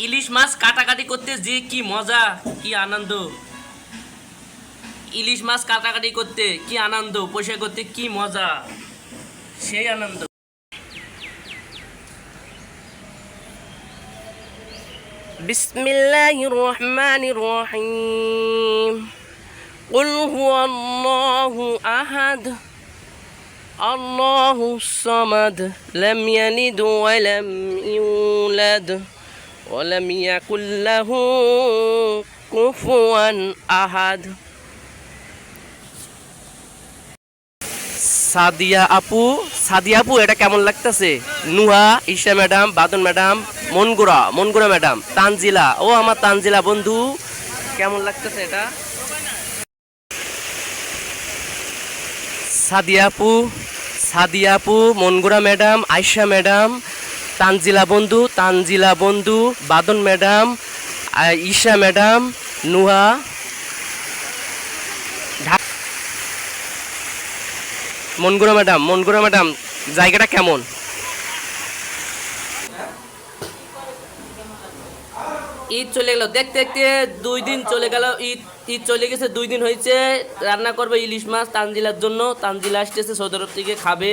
ইলিশ মাছ কাটাকাটি করতে যে কি মজা কি আনন্দ ইলিশ মাছ কাটাকাটি করতে কি আনন্দ পয়সা করতে কি মজা সেই আনন্দ بسم الله الرحمن الرحيم قل هو الله أحد الله الصمد لم يلد ولم يولد ولم يكن له كفوا أحد সাদিয়া আপু সাদিয়া আপু এটা কেমন লাগতেছে Nuha Isha madam Badhon madam Mongura Mongura madam Tanjila ও আমার তানজিলা বন্ধু কেমন লাগতেছে এটা সাদিয়া আপু সাদিয়া আপু মনগুরা ম্যাডাম আয়শা ম্যাডাম তানজিলা বন্ধু তানজিলা বন্ধু, বাদন madam Isha madam, Nuha. মনগুরা madam মনগুরা madam, জায়গাটা কেমন? ঈদ চলে গেল। দেখতে দেখতে দুই দিন চলে গেল। ঈদ ঈদ চলে গেছে, দুই দিন হয়েছে। রান্না করবে ইলিশ মাছ তানজিলার জন্য। তানজিলা আসতেছে সৌদি আরব থেকে, খাবে।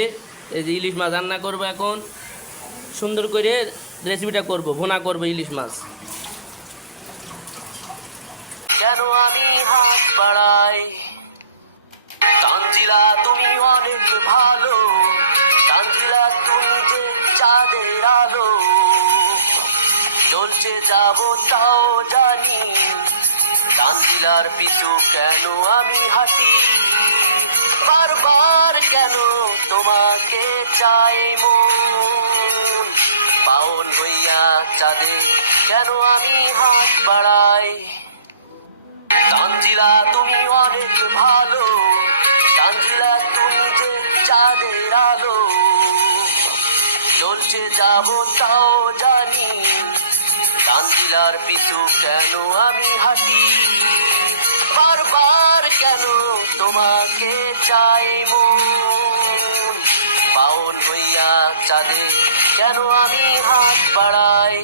এই যে ইলিশ মাছ রান্না করব এখন। সুন্দর করে রেসিপিটা করব, ভুনা করব ইলিশ মাছ। কেন আমি হাত ভালো। তুমি আলো। চলছে যাব তাও জানি। পিছু কেন আমি হাঁটি? বারবার কেন তোমাকে চাই পাওন হইয়া চাঁদে কেন আমি হাত বাড়াই? তানজিলা, তুমি অনেক ভালো। তানজিলা, তুমি যে চাঁদের আলো। চলছে যাব তাও জানি। তানজিলার পিছু কেন আমি হাঁটি? বারবার কেন তোমাকে চাই মন হইয়া চাঁদে কেন আমি হাত বাড়াই?